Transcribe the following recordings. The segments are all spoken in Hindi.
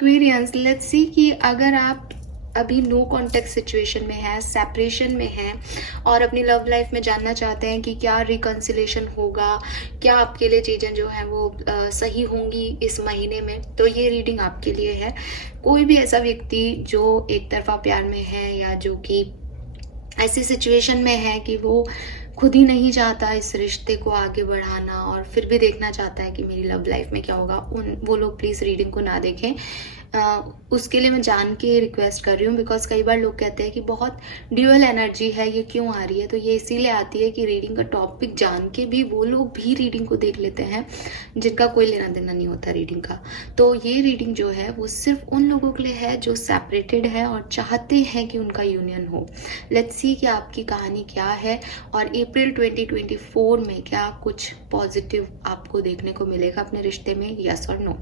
एक्वेरियंस, लेट्स सी कि अगर आप अभी नो कॉन्टेक्ट सिचुएशन में है, सेपरेशन में है और अपनी लव लाइफ में जानना चाहते हैं कि क्या रिकन्सिलेशन होगा, क्या आपके लिए चीज़ें जो हैं वो सही होंगी इस महीने में, तो ये रीडिंग आपके लिए है। कोई भी ऐसा व्यक्ति जो एक तरफा प्यार में है या जो कि ऐसी सिचुएशन में है कि वो खुद ही नहीं चाहता इस रिश्ते को आगे बढ़ाना और फिर भी देखना चाहता है कि मेरी लव लाइफ में क्या होगा, वो लोग प्लीज़ रीडिंग को ना देखें। उसके लिए मैं जान के रिक्वेस्ट कर रही हूँ, बिकॉज कई बार लोग कहते हैं कि बहुत ड्यूअल एनर्जी है, ये क्यों आ रही है। तो ये इसीलिए आती है कि रीडिंग का टॉपिक जान के भी वो लोग भी रीडिंग को देख लेते हैं जिनका कोई लेना देना नहीं होता रीडिंग का। तो ये रीडिंग जो है वो सिर्फ उन लोगों के लिए है जो सेपरेटेड है और चाहते हैं कि उनका यूनियन हो। लेट्स सी कि आपकी कहानी क्या है और अप्रैल 2024 में क्या कुछ पॉजिटिव आपको देखने को मिलेगा अपने रिश्ते में, यस और नो।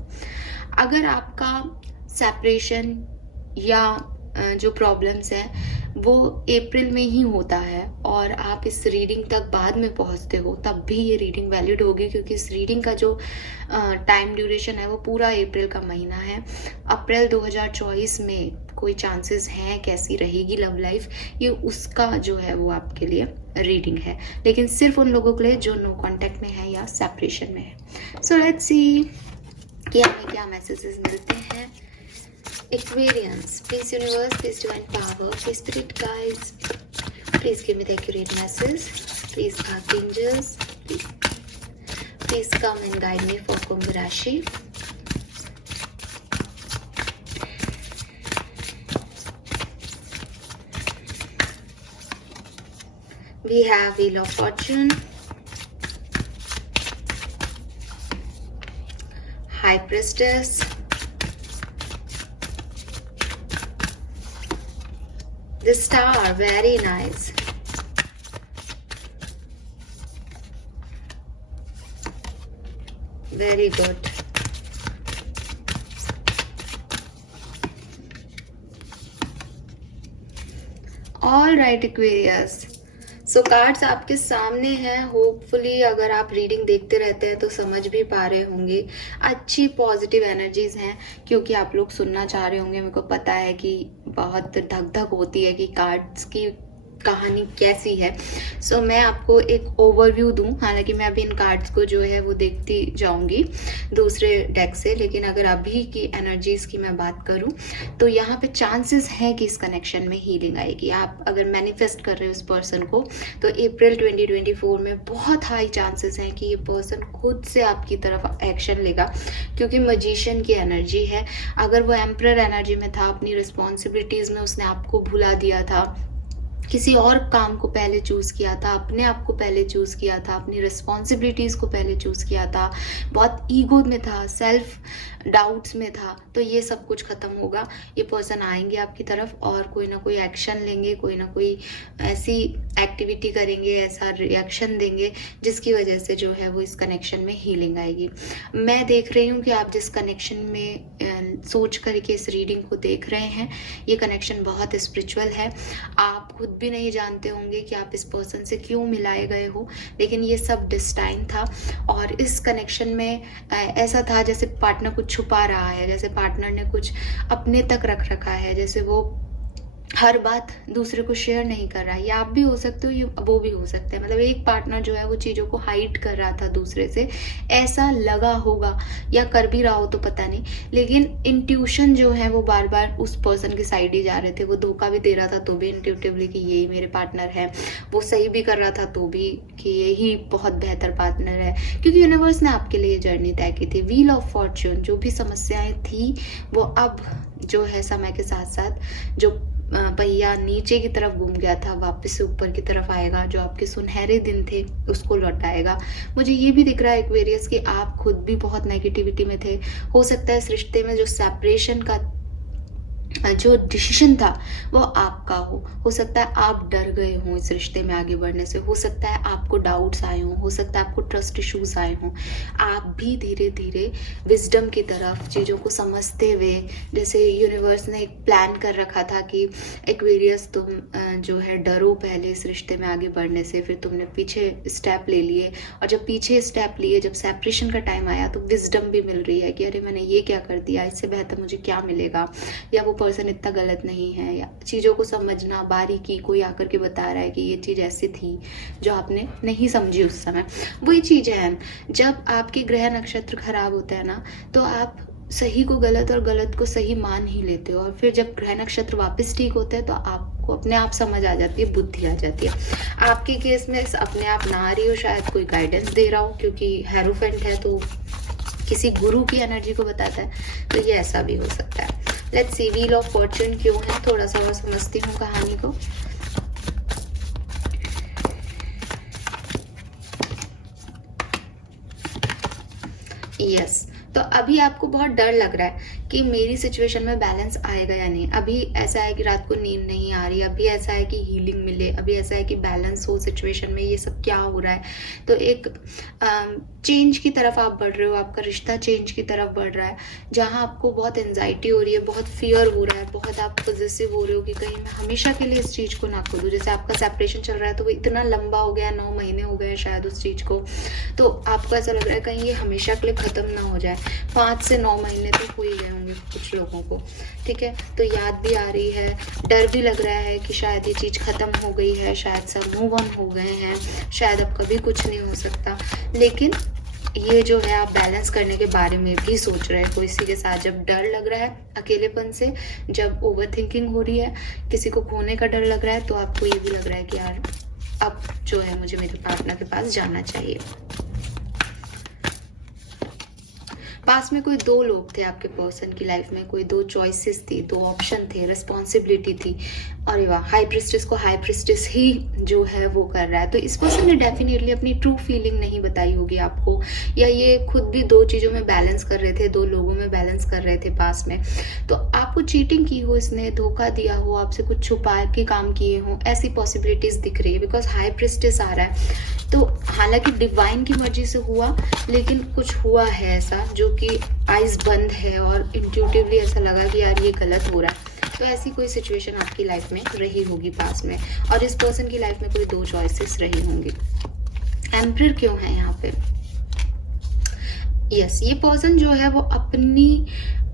अगर आपका सेपरेशन या जो प्रॉब्लम्स हैं वो अप्रैल में ही होता है और आप इस रीडिंग तक बाद में पहुंचते हो, तब भी ये रीडिंग वैलिड होगी, क्योंकि इस रीडिंग का जो टाइम ड्यूरेशन है वो पूरा अप्रैल का महीना है। अप्रैल 2024 में कोई चांसेस हैं कैसी रहेगी लव लाइफ, ये उसका जो है वो आपके लिए रीडिंग है, लेकिन सिर्फ उन लोगों के लिए जो नो कॉन्टेक्ट में है या सेपरेशन में है। सो लेट्स सी कि हमें क्या मैसेजेस मिलते हैं। Aquarians, please universe, please divine power, please spirit guides, please give me the accurate message, please archangels, please come and guide me for Kumbh Rashi. We have Wheel of Fortune, High Priestess, the Star, very nice, very good, all right Aquarius. So cards आपके सामने हैं। होपफुली अगर आप रीडिंग देखते रहते हैं तो समझ भी पा रहे होंगे, अच्छी पॉजिटिव एनर्जीज हैं, क्योंकि आप लोग सुनना चाह रहे होंगे। मेरे को पता है कि बहुत धक धक होती है कि कार्ड्स की कहानी कैसी है। सो मैं आपको एक ओवरव्यू दूं, हालांकि मैं अभी इन कार्ड्स को जो है वो देखती जाऊंगी दूसरे डेक से, लेकिन अगर अभी की एनर्जीज की मैं बात करूं तो यहाँ पे चांसेस है कि इस कनेक्शन में हीलिंग आएगी। आप अगर मैनिफेस्ट कर रहे हो उस पर्सन को तो अप्रैल 2024 में बहुत हाई चांसेस हैं कि ये पर्सन खुद से आपकी तरफ एक्शन लेगा, क्योंकि मजिशियन की एनर्जी है। अगर वो एम्परर एनर्जी में था, अपनी रिस्पॉन्सिबिलिटीज में उसने आपको भुला दिया था, किसी और काम को पहले चूज़ किया था, अपने आप को पहले चूज़ किया था, अपनी रिस्पॉन्सिबिलिटीज़ को पहले चूज़ किया था, बहुत ईगो में था, सेल्फ डाउट्स में था, तो ये सब कुछ ख़त्म होगा। ये पर्सन आएंगे आपकी तरफ और कोई ना कोई एक्शन लेंगे, कोई ना कोई ऐसी एक्टिविटी करेंगे, ऐसा रिएक्शन देंगे जिसकी वजह से जो है वो इस कनेक्शन में हीलिंग आएगी। मैं देख रही हूँ कि आप जिस कनेक्शन में सोच करके इस रीडिंग को देख रहे हैं, ये कनेक्शन बहुत स्पिरिचुअल है। आप खुद भी नहीं जानते होंगे कि आप इस पर्सन से क्यों मिलाए गए हो, लेकिन ये सब डिस्टाइन था। और इस कनेक्शन में ऐसा था जैसे पार्टनर कुछ छुपा रहा है, जैसे पार्टनर ने कुछ अपने तक रख रखा है, जैसे वो हर बात दूसरे को शेयर नहीं कर रहा है। या आप भी हो सकते हो, ये वो भी हो सकते हैं। मतलब एक पार्टनर जो है वो चीज़ों को हाइड कर रहा था दूसरे से, ऐसा लगा होगा, या कर भी रहा हो तो पता नहीं, लेकिन इंट्यूशन जो है वो बार बार उस पर्सन की साइड ही जा रहे थे। वो धोखा भी दे रहा था तो भी इंट्यूटिवली कि यही मेरे पार्टनर है, वो सही भी कर रहा था तो भी कि यही बहुत बेहतर पार्टनर है, क्योंकि यूनिवर्स ने आपके लिए जर्नी तय की थी। व्हील ऑफ फॉर्च्यून, जो भी समस्याएं थी वो अब जो है समय के साथ साथ जो पहिया नीचे की तरफ घूम गया था वापस से ऊपर की तरफ आएगा। जो आपके सुनहरे दिन थे उसको लौटाएगा। मुझे ये भी दिख रहा है एक्वेरियस कि आप खुद भी बहुत नेगेटिविटी में थे। हो सकता है इस रिश्ते में जो सेपरेशन का जो डिसीजन था वो आपका हो सकता है आप डर गए हों इस रिश्ते में आगे बढ़ने से, हो सकता है आपको डाउट्स आए हों, हो सकता है आपको ट्रस्ट इश्यूज आए हों। आप भी धीरे धीरे विजडम की तरफ चीज़ों को समझते हुए, जैसे यूनिवर्स ने एक प्लान कर रखा था कि एक्वेरियस तुम जो है डरो पहले इस रिश्ते में आगे बढ़ने से, फिर तुमने पीछे स्टेप ले लिए, और जब पीछे स्टेप लिए, जब सेपरेशन का टाइम आया तो विजडम भी मिल रही है कि अरे मैंने ये क्या कर दिया, इससे बेहतर मुझे क्या मिलेगा, या वो पर्सन इतना गलत नहीं है, या चीज़ों को समझना, बारीकी कोई आकर के बता रहा है कि ये चीज़ ऐसी थी जो आपने नहीं समझी उस समय। वही चीज़ है, जब आपके ग्रह नक्षत्र खराब होता है ना, तो आप सही को गलत और गलत को सही मान ही लेते हो, और फिर जब ग्रह नक्षत्र वापस ठीक होते हैं तो आपको अपने आप समझ आ जाती है, बुद्धि आ जाती है। आपके केस में अपने आप ना आ रही हो, शायद कोई गाइडेंस दे रहा हो, क्योंकि हेरोफेंट है तो किसी गुरु की एनर्जी को बताता है, तो ये ऐसा भी हो सकता है। Let's see wheel of Fortune क्यों है, थोड़ा सा और समझती हूँ कहानी को। यस, तो अभी आपको बहुत डर लग रहा है कि मेरी सिचुएशन में बैलेंस आएगा या नहीं। अभी ऐसा है कि रात को नींद नहीं आ रही, अभी ऐसा है कि हीलिंग मिले, अभी ऐसा है कि बैलेंस हो सिचुएशन में, ये सब क्या हो रहा है। तो एक चेंज की तरफ आप बढ़ रहे हो, आपका रिश्ता चेंज की तरफ बढ़ रहा है, जहाँ आपको बहुत एंजाइटी हो रही है, बहुत फियर हो रहा है, बहुत आप पॉजिटिव हो रहे हो कि कहीं मैं हमेशा के लिए इस चीज़ को ना खो दूँ। जैसे आपका सेपरेशन चल रहा है तो वो इतना लंबा हो गया, 9 महीने हो गए शायद उस चीज़ को, तो आपको ऐसा लग रहा है कहीं ये हमेशा के लिए ख़त्म ना हो जाए। 5 से 9 महीने तो हो ही गए होंगे कुछ लोगों को, ठीक है। तो याद भी आ रही है, डर भी लग रहा है कि शायद ये चीज़ ख़त्म हो गई है, शायद सब मूव ऑन हो गए हैं, शायद अब कभी कुछ नहीं हो सकता। लेकिन ये जो है आप बैलेंस करने के बारे में भी सोच रहे हैं किसी के साथ। जब डर लग रहा है अकेलेपन से, जब ओवर थिंकिंग हो रही है, किसी को खोने का डर लग रहा है, तो आपको ये भी लग रहा है कि यार अब जो है मुझे मेरे पार्टनर के पास जाना चाहिए। पास में कोई 2 लोग थे आपके पर्सन की लाइफ में, कोई 2 चॉइसेस थी, 2 ऑप्शन थे, रिस्पॉन्सिबिलिटी थी। अरे वाह, हाई प्रिस्टेस को हाई प्रिस्टेस ही जो है वो कर रहा है। तो इस पर्सन ने डेफिनेटली अपनी ट्रू फीलिंग नहीं बताई होगी आपको, या ये खुद भी 2 चीज़ों में बैलेंस कर रहे थे, 2 लोगों में बैलेंस कर रहे थे पास में। तो आपको चीटिंग की हो, इसने धोखा दिया हो, आपसे कुछ छुपा के काम किए हो, ऐसी पॉसिबिलिटीज़ दिख रही है, बिकॉज हाई प्रिस्टेस आ रहा है। तो हालांकि डिवाइन की मर्जी से हुआ, लेकिन कुछ हुआ है ऐसा जो कि आइज बंद है और इंट्यूटिवली ऐसा लगा कि यार ये गलत हो रहा है। तो ऐसी कोई सिचुएशन आपकी लाइफ में रही होगी पास में, और इस पर्सन की लाइफ में कोई 2 चॉइसेस रही होंगी। एम्परर क्यों है यहाँ पे? यस, ये पर्सन जो है वो अपनी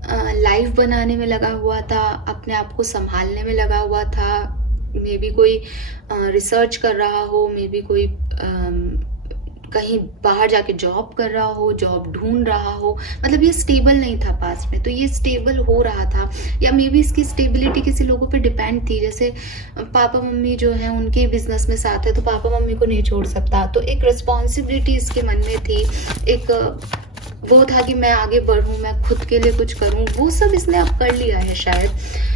लाइफ बनाने में लगा हुआ था, अपने आप को संभालने में लगा हुआ था। मे बी कोई रिसर्च कर रहा हो, मे बी कोई कहीं बाहर जाके जॉब कर रहा हो, जॉब ढूंढ रहा हो, मतलब ये स्टेबल नहीं था पास में, तो ये स्टेबल हो रहा था। या मे बी इसकी स्टेबिलिटी किसी लोगों पे डिपेंड थी, जैसे पापा मम्मी जो हैं उनके बिजनेस में साथ है तो पापा मम्मी को नहीं छोड़ सकता, तो एक रिस्पॉन्सिबिलिटी इसके मन में थी, एक वो था कि मैं आगे बढ़ूं, मैं खुद के लिए कुछ करूं, वो सब इसने अब कर लिया है शायद।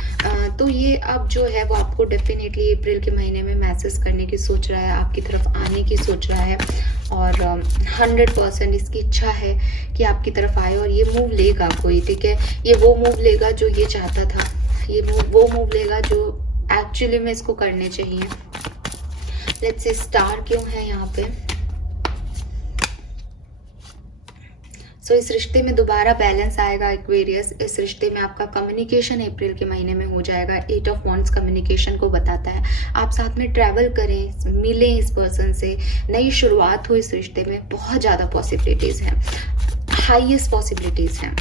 तो ये अब जो है वो आपको डेफिनेटली अप्रैल के महीने में मैसेज करने की सोच रहा है, आपकी तरफ आने की सोच रहा है, और 100% इसकी इच्छा है कि आपकी तरफ आए, और ये मूव लेगा कोई, ठीक है। ये वो मूव लेगा जो ये चाहता था, ये वो मूव लेगा जो एक्चुअली में इसको करने चाहिए। लेट्स से स्टार क्यों है यहाँ पे? सो इस रिश्ते में दोबारा बैलेंस आएगा एक्वेरियस। इस रिश्ते में आपका कम्युनिकेशन अप्रैल के महीने में हो जाएगा। 8 ऑफ वॉन्ड्स कम्युनिकेशन को बताता है। आप साथ में ट्रैवल करें, मिलें इस पर्सन से, नई शुरुआत हो इस रिश्ते में, बहुत ज़्यादा पॉसिबिलिटीज़ हैं, हाईएस्ट पॉसिबिलिटीज़ हैं।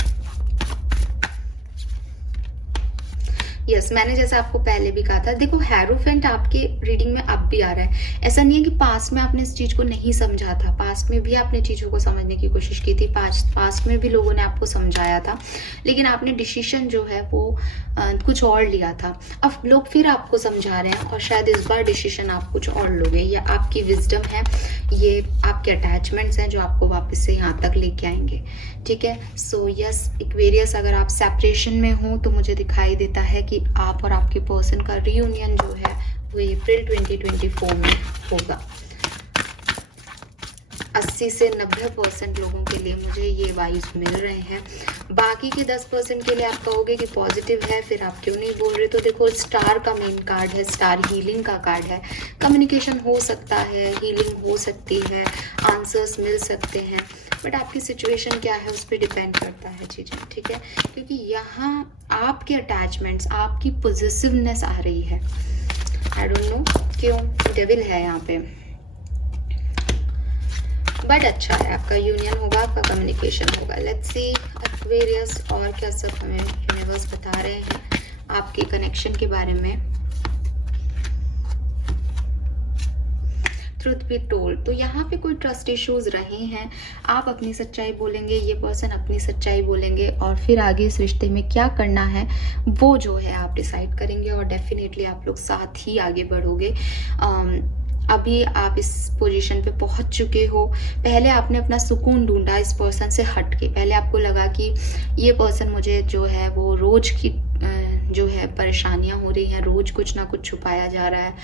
यस, मैंने जैसा आपको पहले भी कहा था, देखो हैरोफेंट आपके रीडिंग में अब भी आ रहा है। ऐसा नहीं है कि पास्ट में आपने इस चीज़ को नहीं समझा था, पास्ट में भी आपने चीज़ों को समझने की कोशिश की थी, पास्ट में भी लोगों ने आपको समझाया था, लेकिन आपने डिसीजन जो है वो कुछ और लिया था। अब लोग फिर आपको समझा रहे हैं, और शायद इस बार डिसीजन आप कुछ और लोगे, या आपकी विजडम है, ये आपके अटैचमेंट्स हैं जो आपको वापस से यहाँ तक लेके आएंगे, ठीक है। सो यस एक्वेरियस, अगर आप सेपरेशन में हो तो मुझे दिखाई देता है कि आप और आपके पर्सन का रियूनियन जो है वो अप्रैल 2024 में होगा। 80 से 90% लोगों के लिए मुझे ये वाइब्स मिल रहे हैं। बाकी के 10% के लिए आप कहोगे कि पॉजिटिव है, फिर आप क्यों नहीं बोल रहे? तो देखो, स्टार का मेन कार्ड है, स्टार हीलिंग का कार्ड है। कम्युनिकेशन हो सकता है, हीलिंग हो सकती है, आंसर्स मिल सकते हैं, बट आपकी सिचुएशन क्या है उस पर डिपेंड करता है चीज़ें, ठीक है? क्योंकि यहाँ आपके अटैचमेंट्स, आपकी पॉजिटिवनेस आ रही है। आई डोंट नो क्यों, डेविल है यहाँ पे, बट अच्छा है, आपका यूनियन होगा, आपका कम्युनिकेशन होगा। लेट्स सी एक्वेरियस और क्या सब हमें यूनिवर्स बता रहे हैं आपके कनेक्शन के बारे में। ट्रुथ बी टोल्ड, तो यहाँ पे कोई ट्रस्ट इश्यूज रहे हैं, आप अपनी सच्चाई बोलेंगे, ये पर्सन अपनी सच्चाई बोलेंगे, और फिर आगे इस रिश्ते में क्या करना है वो जो है आप डिसाइड करेंगे, और डेफिनेटली आप लोग साथ ही आगे बढ़ोगे। अभी आप इस पोजीशन पे पहुंच चुके हो। पहले आपने अपना सुकून ढूंढा इस पर्सन से हट के। पहले आपको लगा कि ये पर्सन मुझे जो है वो रोज की जो है परेशानियां हो रही हैं, रोज कुछ ना कुछ छुपाया जा रहा है।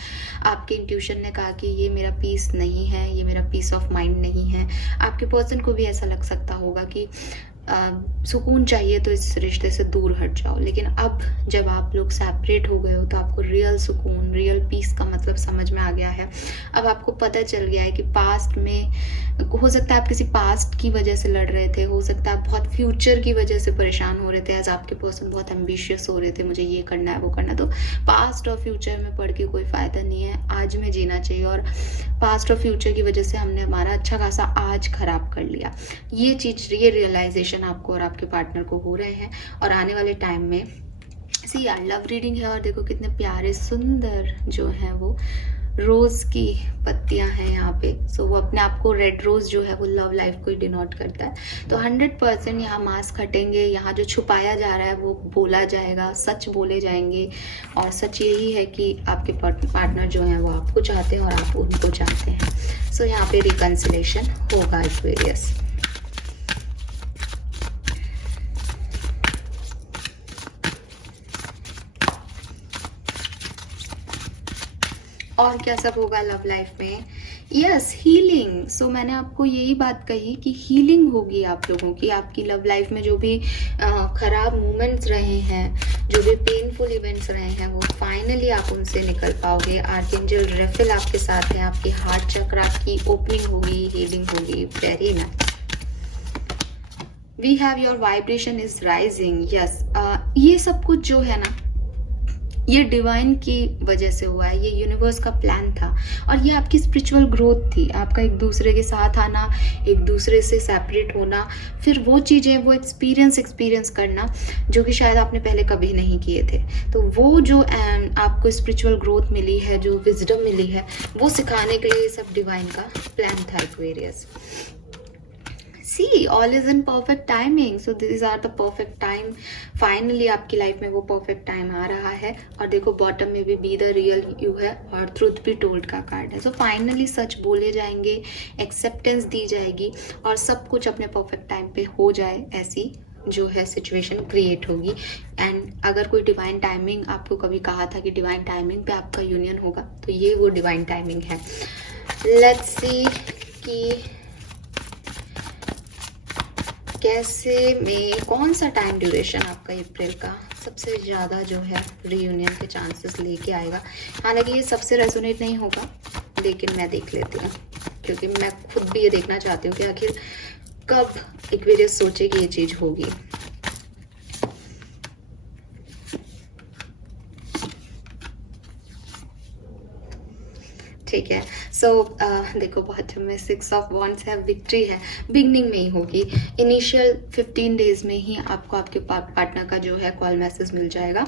आपके इंट्यूशन ने कहा कि ये मेरा पीस नहीं है, ये मेरा पीस ऑफ माइंड नहीं है। आपके पर्सन को भी ऐसा लग सकता होगा कि सुकून चाहिए तो इस रिश्ते से दूर हट जाओ। लेकिन अब जब आप लोग सेपरेट हो गए हो तो आपको रियल सुकून, रियल पीस का मतलब समझ में आ गया है। अब आपको पता चल गया है कि पास्ट में हो सकता है आप किसी पास्ट की वजह से लड़ रहे थे, हो सकता है आप बहुत फ्यूचर की वजह से परेशान हो रहे थे, एज आपके पर्सन बहुत एम्बिशियस हो रहे थे, मुझे ये करना है वो करना है। तो पास्ट और फ्यूचर में पढ़ के कोई फायदा नहीं है, आज में जीना चाहिए। और पास्ट और फ्यूचर की वजह से हमने हमारा अच्छा खासा आज खराब कर लिया। ये चीज, ये रियलाइजेशन आपको और आपके पार्टनर को हो रहे हैं। और आने वाले टाइम में सी यार लव रीडिंग है, और देखो कितने प्यारे सुंदर जो है वो रोज की पत्तियां हैं यहाँ पे। सो वो अपने आप को, रेड रोज जो है वो लव लाइफ को ही डिनोट करता है। तो 100% यहाँ मास्क हटेंगे, यहाँ जो छुपाया जा रहा है वो बोला जाएगा, सच बोले जाएंगे। और सच यही है कि आपके पार्टनर जो है वो आपको चाहते हैं और आप उनको चाहते हैं। सो यहाँ पे रिकंसिलेशन होगा एक्वेरियस। और क्या सब होगा लव लाइफ में? Yes, healing. सो मैंने आपको यही बात कही कि हीलिंग होगी आप लोगों की। आपकी लव लाइफ में जो भी खराब मोमेंट्स रहे हैं, जो भी पेनफुल इवेंट्स रहे हैं, वो फाइनली आप उनसे निकल पाओगे। आर्कएंजल रेफेल आपके साथ है, आपकी हार्ट चक्र की ओपनिंग होगी, हीलिंग होगी। Very nice. We have your vibration is rising. Yes, ये सब कुछ जो है ना, ये डिवाइन की वजह से हुआ है, ये यूनिवर्स का प्लान था। और ये आपकी स्पिरिचुअल ग्रोथ थी, आपका एक दूसरे के साथ आना, एक दूसरे से सेपरेट होना, फिर वो चीज़ें, वो एक्सपीरियंस करना जो कि शायद आपने पहले कभी नहीं किए थे। तो वो जो आपको स्पिरिचुअल ग्रोथ मिली है, जो विजडम मिली है, वो सिखाने के लिए ये सब डिवाइन का प्लान था Aquarius. See all is in perfect timing. So this are the perfect time. Finally आपकी लाइफ में वो परफेक्ट टाइम आ रहा है। और देखो बॉटम में भी बी द रियल यू है, और ट्रूथ बी टोल्ड का कार्ड है। सो फाइनली सच बोले जाएंगे, एक्सेप्टेंस दी जाएगी, और सब कुछ अपने परफेक्ट टाइम पे हो जाए, ऐसी जो है सिचुएशन क्रिएट होगी। एंड अगर कोई डिवाइन टाइमिंग आपको कभी कहा था कि डिवाइन टाइमिंग पे आपका यूनियन होगा, तो ये वो डिवाइन टाइमिंग है। लेट्स सी कि कैसे में कौन सा टाइम ड्यूरेशन आपका अप्रैल का सबसे ज़्यादा जो है रीयूनियन के चांसेस लेके आएगा। हालांकि ये सबसे रेजोनेट नहीं होगा, लेकिन मैं देख लेती हूँ, क्योंकि मैं खुद भी ये देखना चाहती हूँ कि आखिर कब एक्वेरियस सोचे कि ये चीज़ होगी। ठीक है। सो देखो बॉटम में 6 ऑफ वॉन्ड्स है, विक्ट्री है, बिगनिंग में ही होगी। इनिशियल 15 डेज में ही आपको आपके पार्टनर का जो है कॉल मैसेज मिल जाएगा।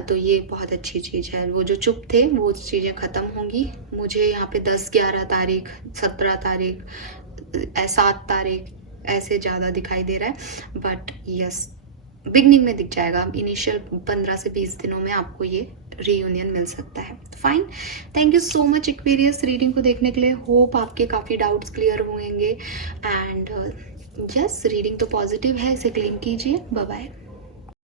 तो ये बहुत अच्छी चीज़ है। वो जो चुप थे वो चीज़ें ख़त्म होंगी। मुझे यहाँ पे 10, 11 तारीख, 17 तारीख, 7 तारीख ऐसे ज़्यादा दिखाई दे रहा है, बट यस बिगनिंग में दिख जाएगा। इनिशियल 15 से 20 दिनों में आपको ये रीयूनियन मिल सकता है। Fine, thank you so much Aquarius reading को देखने के लिए। होप आपके काफ़ी डाउट्स क्लियर होंगे। एंड यस, रीडिंग तो पॉजिटिव है, इसे क्लेम कीजिए। Bye bye.